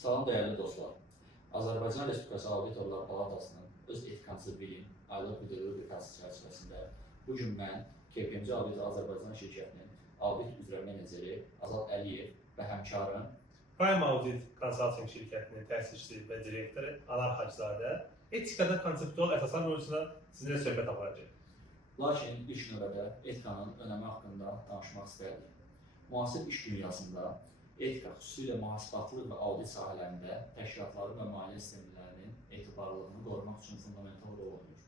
Salam dəyərli dostlar. Azərbaycan Respublikası Auditorlar Palatasının öz etikansız bilim, aylıq videorubrikası çərçivəsində bugün mən KPMG Audit Azərbaycan şirkətinin audit üzrə meneceri Azad Əliyev və həmkarım Prime Audit Consulting şirkətinin təsisçisi və direktoru Anar Hacızadə etikada konseptual əsaslar mövzusunda sizinlə söhbət aparacaq. Lakin ilk növbədə etikanın önəmi haqqında danışmaq istərdik. Müasir iş dünyasında etika xüsusilə mühasibatlıq və audit sahələrində təşkilatların və maliyyə sistemlərinin etibarlılığını qorumaq üçün fundamental rol oynayır.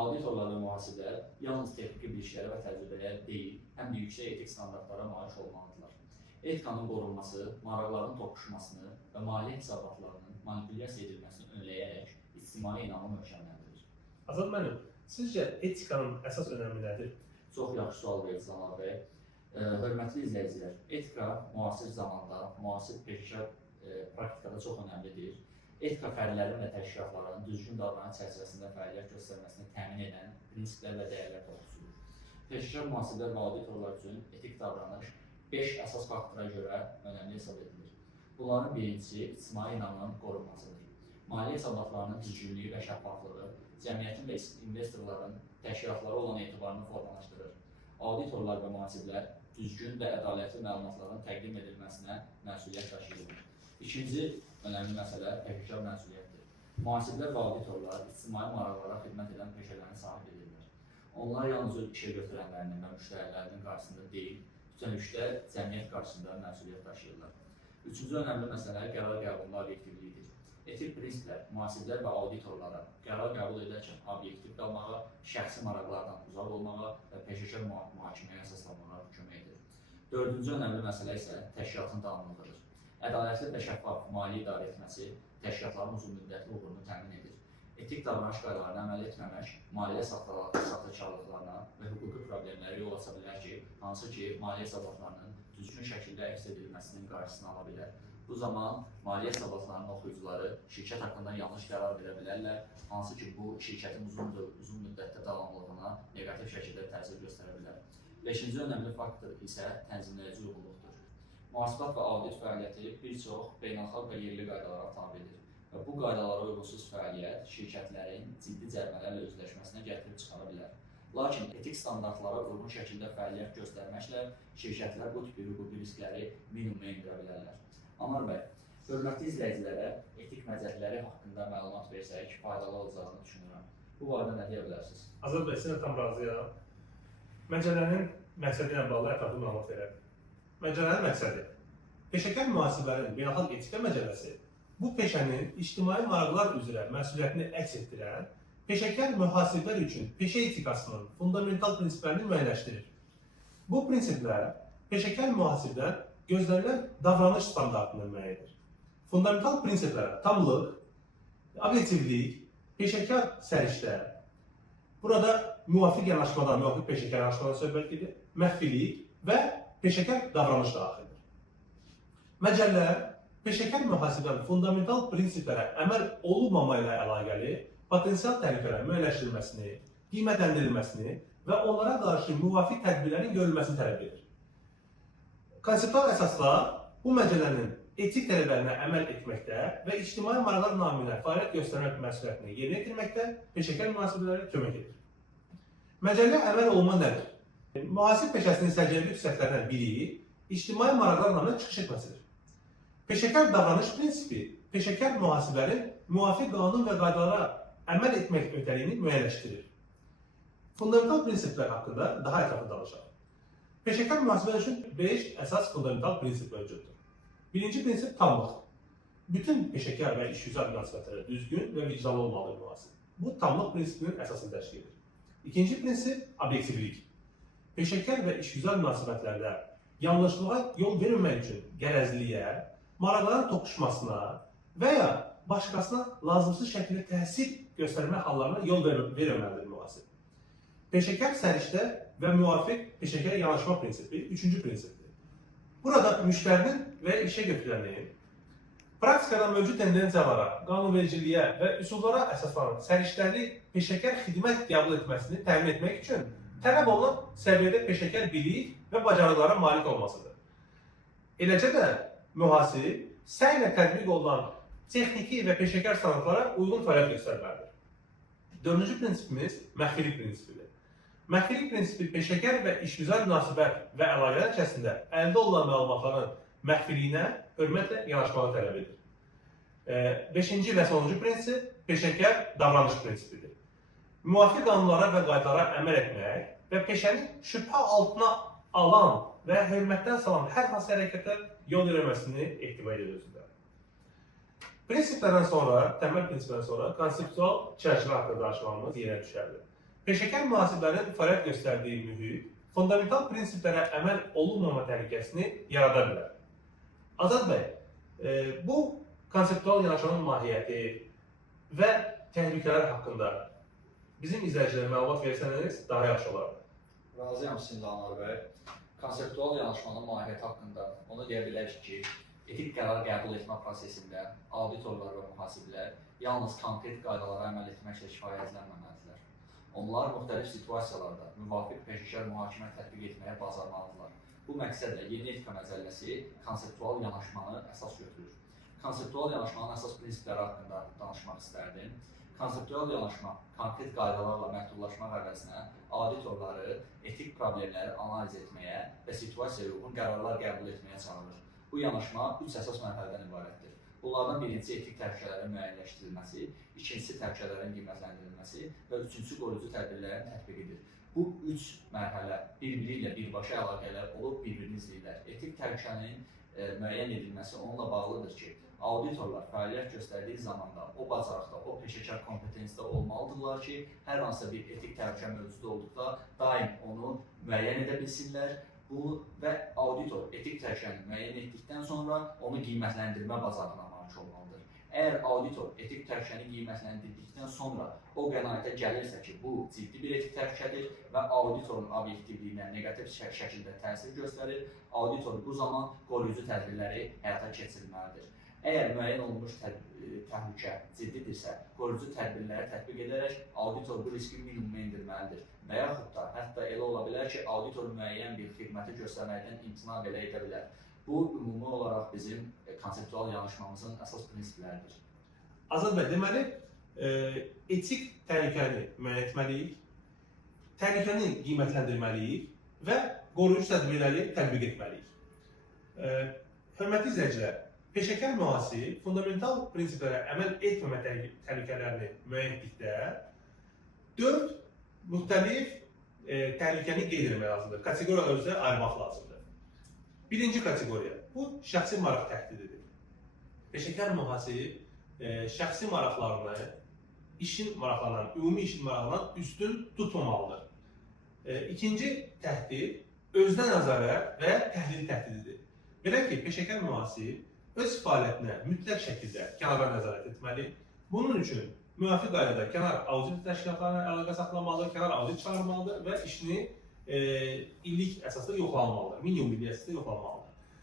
Auditorlar və mühasiblər yalnız texniki biliklərə və təcrübələrə deyil, həm də yüksək etik standartlara malik olmalıdırlar. Etikanın qorunması, maraqların toqquşmasını və maliyyə hesabatlarının manipulyasiya edilməsini önləyərək ictimai inamı möhkəmləndirir. Azad müəllim, sizcə etikanın əsas önəmi nədir? Çox yaxşı sual verdiniz Anar bəy. Hörmətli izləyicilər, etika müasir zamanda, müasir peşəkar praktikada çox önəmlidir. Etika fərdlərin və təşkilatların düzgün davranış çərçivəsində fəaliyyət göstərməsini təmin edən prinsiplər və dəyərlər toplusudur. Peşəkar mühasiblər və auditorlar üçün etik davranış 5 əsas faktora görə önəmli hesab edilir. Bunların birincisi ictimai inamın qorunmasıdır. Maliyyə hesabatlarının düzgünlüyü və şəffaflığı cəmiyyətin və investorların təşkilatlara olan etibarını formalaşdırır. Auditorlar və mühasiblər düzgün və ədalətli məlumatların təqdim edilməsinə məsuliyyət daşıyırlar. İkinci önəmli məsələ peşəkar məsuliyyətdir. Mühasiblər və auditorlar ictimai maraqlara xidmət edən peşələrin sahibidirlər. Onlar yalnız öz işə götürənlərinin və müştərilərinin qarşısında deyil, bütünlükdə cəmiyyət qarşısında məsuliyyət daşıyırlar. Üçüncü önəmli məsələ qərar qəbulunda obyektivliyidir. Etik prinsiplər mühasiblər və auditorlara qərar qəbul edərkən obyektiv qalmağa, şəxsi maraqlardan uzaq olmağa və peşəkar mühakiməyə əsaslanmağa kömək edir. Dördüncü önəmli məsələ isə təşkilatın davamlılığıdır. Ədalətli və şəffaf maliyyə idarə etməsi təşkilatların uzunmüddətli uğurunu təmin edir. Etik davranış qaydalarına əməl etməmək maliyyə saxtakarlıqlarına və hüquqi problemlərə yol aça bilər ki, hansı ki, maliyyə hesabatlarının düzgün şəkildə əks edilməsinin qarşısını ala bilər. Bu zaman maliyyə hesabatlarının oxuyucuları şirkət haqqında yanlış qərar verə bilərlər, hansı ki, bu şirkətin uzun müddətdə davamlılığına neqativ şəkildə təsir göstərə bilər. Beşinci önəmli faktor isə tənzimləyici uyğunluqdur. Mühasibat və audit fəaliyyəti bir çox beynəlxalq və yerli qaydalara tabidir və bu qaydalara uyğunsuz fəaliyyət şirkətlərin ciddi cərimələrlə üzləşməsinə gətirib çıxara bilər. Lakin etik standartlara uyğun şəkildə fəaliyyət göstərməklə şirkətlər bu tip hüquqi riskləri minimuma endirə bilərlər. Anar bəy, hörmətli izləyicilərə etik məcəlləri haqqında məlumat versək faydalı olacağını düşünürəm. Bu barədə nə deyə bilərsiniz? Azad bəy, sizinlə tam razıyam. Məcəllənin məqsədi ilə bağlı ətraflı məlumat verərəm. Məcəllənin məqsədi peşəkar mühasiblərin beynəlxalq etika məcəlləsi bu peşənin ictimai maraqlar üzrə məsuliyyətini əks etdirən peşəkar mühasiblər üçün peşə etikasının fundamental prinsiplərini müəyyənləşdirir. Bu prinsiplər peşəkar mühasiblər gözlənilən davranış standartını müəyyən edir. Fundamental prinsiplərə tamlıq, obyektivlik, peşəkar səriştə, burada müvafiq yanaşmadan, müvafiq peşəkar yanaşmadan söhbət gedir, məxfilik və peşəkar davranış daxildir. Məcəllə peşəkar mühasiblərin fundamental prinsiplərə əməl olunmama ilə əlaqəli potensial təhlükələrin müəyyənləşdirilməsini, qiymətləndirilməsini və onlara qarşı müvafiq tədbirlərin görülməsini tələb edir. Konseptual əsaslar bu məcəllənin etik tələblərinə əməl etməkdə və ictimai maraqlar naminə fəaliyyət göstərmək məsuliyyətini yerinə yetirməkdə peşəkar mühasiblərə kömək edir. Məcəllə əməl olunma nədir? Mühasib peşəsinin səciyyəvi xüsusiyyətlərindən biri ictimai maraqlar naminə çıxış etməsidir. Peşəkar davranış prinsipi peşəkar mühasiblərin müvafiq qanun və qaydalara əməl etmək öhdəliyini müəyyənləşdirir. Fundamental prinsiplər haqqında daha ətraflı danışaq. Peşəkar mühasiblər üçün 5 əsas fundamental prinsip mövcuddur. Birinci prinsip tamlıqdır. Bütün peşəkar və işgüzar münasibətlərə düzgün və vicdanlı olmalıdır mühasib. Bu tamlıq prinsipinin əsasını təşkil edir. İkinci prinsip obyektivlik. Peşəkar və işgüzar münasibətlərdə yanlışlığa yol verməmək üçün qərəzliyə, maraqların toqquşmasına və ya başqasına lazımsız şəkildə təsir göstərmə hallarına yol verməməlidir mühasib. Peşəkar səriştə və müvafiq peşəkar yanaşma prinsipi üçüncü prinsipdir. Burada müştərinin və işə götürənin praktikada mövcud tendensiyalara, qanunvericiliyə və üsullara əsaslanan səriştəli peşəkar xidmət qəbul etməsini təmin etmək üçün tələb olunan səviyyədə peşəkar bilik və bacarıqlara malik olmasıdır. Eləcə də mühasib səylə tətbiq olunan texniki və peşəkar standartlara uyğun fəaliyyət göstərməlidir. Dördüncü prinsipimiz məxfilik prinsipidir. Məxfilik prinsipi peşəkar və işgüzar münasibət və əlaqələr içərisində əldə olunan məlumatların məxfiliyinə hörmətlə yanaşmağı tələb edir. Beşinci və sonuncu prinsip peşəkar davranış prinsipidir. Müvafiq qanunlara və qaydalara əməl etmək və peşənin şübhə altına alan və hörmətdən salan hər hansı hərəkətə yol verilməsini ehtiva edir özündə. Prinsiplərdən sonra, təməl prinsiplərdən sonra konseptual çərçivə haqqında danışmağımız yerə düşərdir. Peşəkar mühasiblərin fəaliyyət göstərdiyi mühit fundamental prinsiplərə əməl olunmama təhlükəsini yarada bilər. Azad bəy, bu konseptual yanaşmanın mahiyyəti və təhlükələr haqqında bizim izləyicilərə məlumat versəniz daha yaxşı olar. Razıyam sizinlə Anar bəy. Konseptual yanaşmanın mahiyyəti haqqında onu deyə bilərik ki, etik qərar qəbul etmə prosesində auditorlar və mühasiblər yalnız konkret qaydalara əməl etməklə kifayətlənməməlidirlər. Onlar müxtəlif situasiyalarda müvafiq peşəkar mühakimə tətbiq etməyə bacarmalıdırlar. Bu məqsədlə yeni etika məcəlləsi konseptual yanaşmanı əsas götürür. Konseptual yanaşmanın əsas prinsipləri haqqında danışmaq istərdim. Konseptual yanaşma konkret qaydalarla məhdudlaşmaq əvəzinə auditorları etik problemləri analiz etməyə və situasiyaya uyğun qərarlar qəbul etməyə çağırır. Bu yanaşma 3 əsas mərhələdən ibarətdir. Bunlardan birincisi etik təhlükələrin müəyyənləşdirilməsi, ikincisi təhlükələrin qiymətləndirilməsi və üçüncüsü qoruyucu tədbirlərin tətbiqidir. Bu 3 mərhələ bir-biri ilə birbaşa əlaqələr olub bir-birini izləyirlər. Etik təhlükənin müəyyən edilməsi onunla bağlıdır ki, auditorlar fəaliyyət göstərdiyi zamanda o bacarıqda, o peşəkar kompetensdə olmalıdırlar ki, hər hansısa bir etik təhlükə mövcud olduqda daim onu müəyyən edə bilsinlər. Bu və auditor etik təhlükəni müəyyən etdikdən sonra onu qiymətləndirmə bacarığına malik olmalıdır. Əgər auditor etik təhlükəni qiymətləndirdikdən sonra o qənaətə gəlirsə ki, bu ciddi bir etik təhlükədir və auditorun obyektivliyinə neqativ şəkildə təsir göstərir, auditor bu zaman qoruyucu tədbirləri həyata keçirilməlidir. Əgər müəyyən olunmuş təhlükə ciddidirsə, qoruyucu tədbirləri tətbiq edərək auditor bu riski minimuma endirməlidir. Və yaxud da hətta elə ola bilər ki, auditor müəyyən bir xidməti göstərməkdən imtina belə edə bilər. Bu, ümumi olaraq bizim konseptual yanaşmamızın əsas prinsipləridir. Azad bəy, deməli, etik təhlükəni müəyyən etməliyik, təhlükəni qiymətləndirməliyik və qoruyucu tədbirləri tətbiq etməliyik. Hörmətli izləyicilər, peşəkar mühasib fundamental prinsiplərə əməl etməmə təhlükələrini müəyyən etdikdə 4 müxtəlif təhlükəni qeyd etmək lazımdır. Kateqoriyalar üzrə ayırmaq lazımdır. Birinci kateqoriya, bu şəxsi maraq təhdididir. Peşəkar mühasib şəxsi maraqlarını işin maraqlarından, ümumi işin maraqlarından üstün tutmamalıdır. İkinci təhdid, özünə nəzarət və təhlil təhdididir. Belə ki, peşəkar mühasib öz fəaliyyətinə mütləq şəkildə kənardan nəzarət etməli. Bunun üçün müvafiq qaydada kənar audit təşkilatlarına əlaqə saxlamalı, kənar audit çağırmalıdır və işini illik əsasda yoxlanmalıdır, minimum illik əsasda yoxlanmalıdır.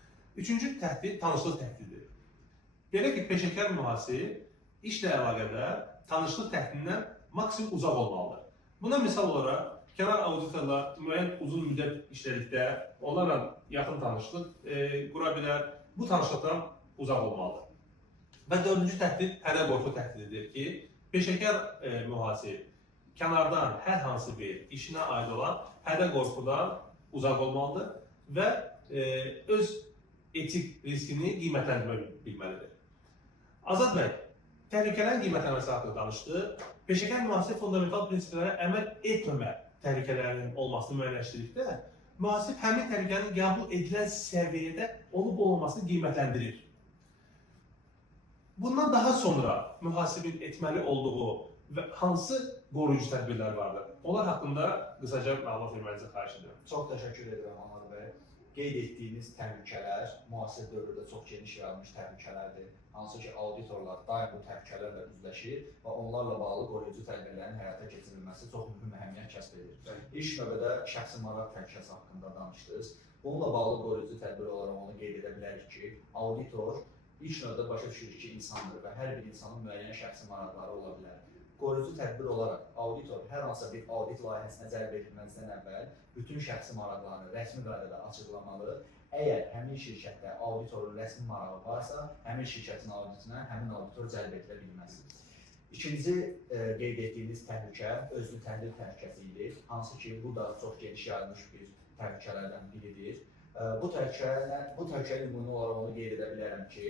Üçüncü təhdid tanışlıq təhdididir. Belə ki, peşəkar mühasib işlə əlaqədar tanışlıq təhdidindən maksimum uzaq olmalıdır. Buna misal olaraq, kənar auditorlar müəyyən uzun müddət işlədikdə onlarla yaxın tanışlıq qura bilər, bu tanışlıqdan uzaq olmalıdır. Və dördüncü təhdid hədə qorxu təhdididir ki, peşəkar mühasib kənardan hər hansı bir işinə aid olan hədə qorxudan uzaq olmalıdır və öz etik riskini qiymətləndirmə bilməlidir. Azad bəy, təhlükələrin qiymətlənməsi haqqında danışdı. Peşəkar mühasib fundamental prinsiplərə əməl etməmə təhlükələrinin olmasını müəyyənləşdirdikdə, mühasib həmin təhlükənin qəbul edilən səviyyədə olub-olmamasını qiymətləndirir. Bundan daha sonra mühasibin etməli olduğu və hansı qoruyucu tədbirlər vardır? Onlar haqqında qısaca məlumat vermənizi xahiş edirəm. Çox təşəkkür edirəm Anar bəy. Qeyd etdiyiniz təhlükələr müasir dövrdə çox geniş yayılmış təhlükələrdir. Hansı ki, auditorlar daim bu təhlükələrlə üzləşir və onlarla bağlı qoruyucu tədbirlərin həyata keçirilməsi çox mühüm əhəmiyyət kəsb edir. İlk növbədə şəxsi maraq təhlükəsi haqqında danışdınız. Bununla bağlı qoruyucu tədbir olaraq onu qeyd edə bilərik ki, auditor ilk növbədə başa düşürük ki, insandır və hər bir insanın müəyyən şəxsi maraqları ola bilər. Qoruyucu tədbir olaraq auditor hər hansısa bir audit layihəsinə cəlb edilməzdən əvvəl bütün şəxsi maraqlarını rəsmi qaydada açıqlamalı. Əgər həmin şirkətdə auditorun rəsmi marağı varsa, həmin şirkətin auditinə həmin auditor cəlb edilə bilməz. İkinci qeyd etdiyiniz təhlükə özlü təhlil təhlükəsidir, hansı ki, bu da çox geniş yayılmış bir təhlükələrdən biridir. Bu təhlükə nümunə olaraq onu qeyd edə bilərəm ki,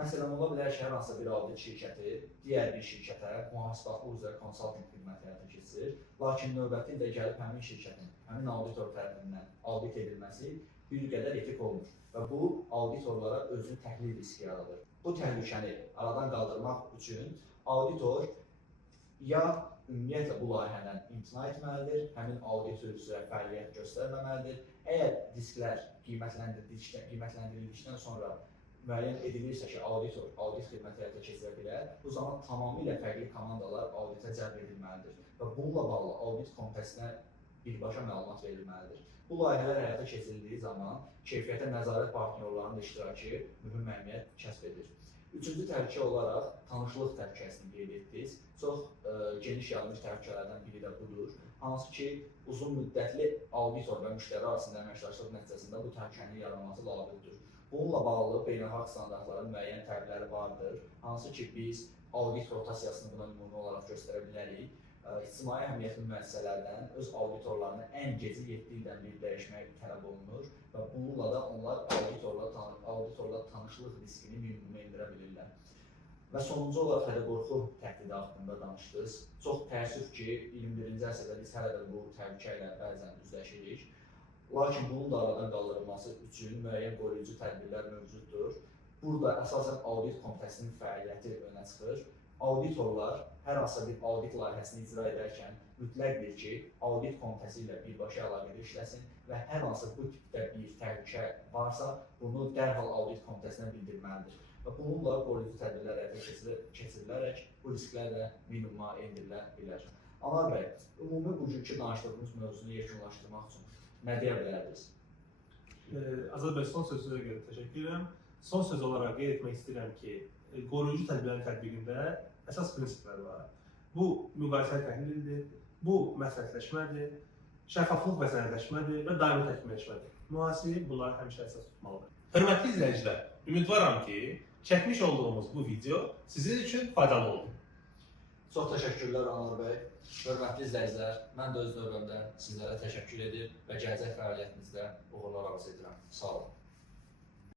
məsələn, ola bilər ki, hər hansısa bir audit şirkəti digər bir şirkətə mühasibatlı üzrə konsalting xidməti həyata keçirir, lakin növbəti ildə gəlib həmin şirkətin, həmin auditor tərəfindən audit edilməsi bir qədər etik olmur və bu auditorlara özünü təhlil riski yaradır. Bu təhlükəni aradan qaldırmaq üçün auditor ya ümumiyyətlə bu layihədən imtina etməlidir, həmin auditor üzrə fəaliyyət göstərməməlidir. Əgər risklər qiymətləndirildikdən sonra müəyyən edilirsə ki, auditor audit xidməti həyata keçirə bilər, bu zaman tamamilə fərqli komandalar auditə cəlb edilməlidir və bununla bağlı audit komitəsinə birbaşa məlumat verilməlidir. Bu layihələr həyata keçirildiyi zaman keyfiyyətə nəzarət partnyorlarının iştirakı mühüm əhəmiyyət kəsb edir. Üçüncü təhlükə olaraq tanışlıq təhlükəsini qeyd etdiniz. Çox geniş yayılmış təhlükələrdən biri də budur. Hansı ki, uzun müddətli auditor və müştəri arasında əməkdaşlıq nəticəsində bu təhlükənin yaranması labüddür. Bununla bağlı beynəlxalq standartların müəyyən tələbləri vardır. Hansı ki, biz audit rotasiyasını buna nümunə olaraq göstərə bilərik. İctimai əhəmiyyətli müəssisələrdən öz auditorlarını ən gecə 7 ildən bir dəyişmək tələb olunur və bununla da onlar auditorla tanışlıq riskini minimuma endirə bilirlər. Və sonuncu olaraq hələ qorxu təhdidi haqqında danışdınız. Çox təəssüf ki, 21-ci əsrdə biz hələ də bu təhlükə ilə bəzən üzləşirik. Lakin bunun da aradan qaldırılması üçün müəyyən qoruyucu tədbirlər mövcuddur. Burada əsasən audit komitəsinin fəaliyyəti önə çıxır. Auditorlar hər hansısa bir audit layihəsini icra edərkən mütləqdir ki, audit komitəsi ilə birbaşa əlaqədə işləsin və hər hansı bu tipdə bir təhlükə varsa, bunu dərhal audit komitəsinə bildirməlidir. Və bununla qoruyucu tədbirlər həyata keçirilərək bu risklər də minimuma endirilə bilər. Anar bəy, ümumi bugünkü danışdığımız mövzunu yekunlaşdırmaq üçün nə deyə bilərdiniz? Azad bəy, son sözünüzə görə təşəkkür edirəm. Son söz olaraq qeyd etmək istəyirəm ki, qoruyucu tədbirlərin tətbiqində əsas prinsiplər var. Bu, müqayisəli təhlildir, bu məsləhətləşmədir, şəffaflıq və sənədləşmədir və daimi təkmilləşmədir. Mühasib bunları həmişə əsas tutmalıdır. Hörmətli izləyicilər, ümidvaram ki, çəkmiş olduğumuz bu video sizin üçün faydalı oldu. Çox təşəkkürlər Anar bəy. Hörmətli izləyicilər, mən də öz növbəmdə sizlərə təşəkkür edir və gələcək fəaliyyətinizdə uğurlar arzu edirəm. Sağ olun.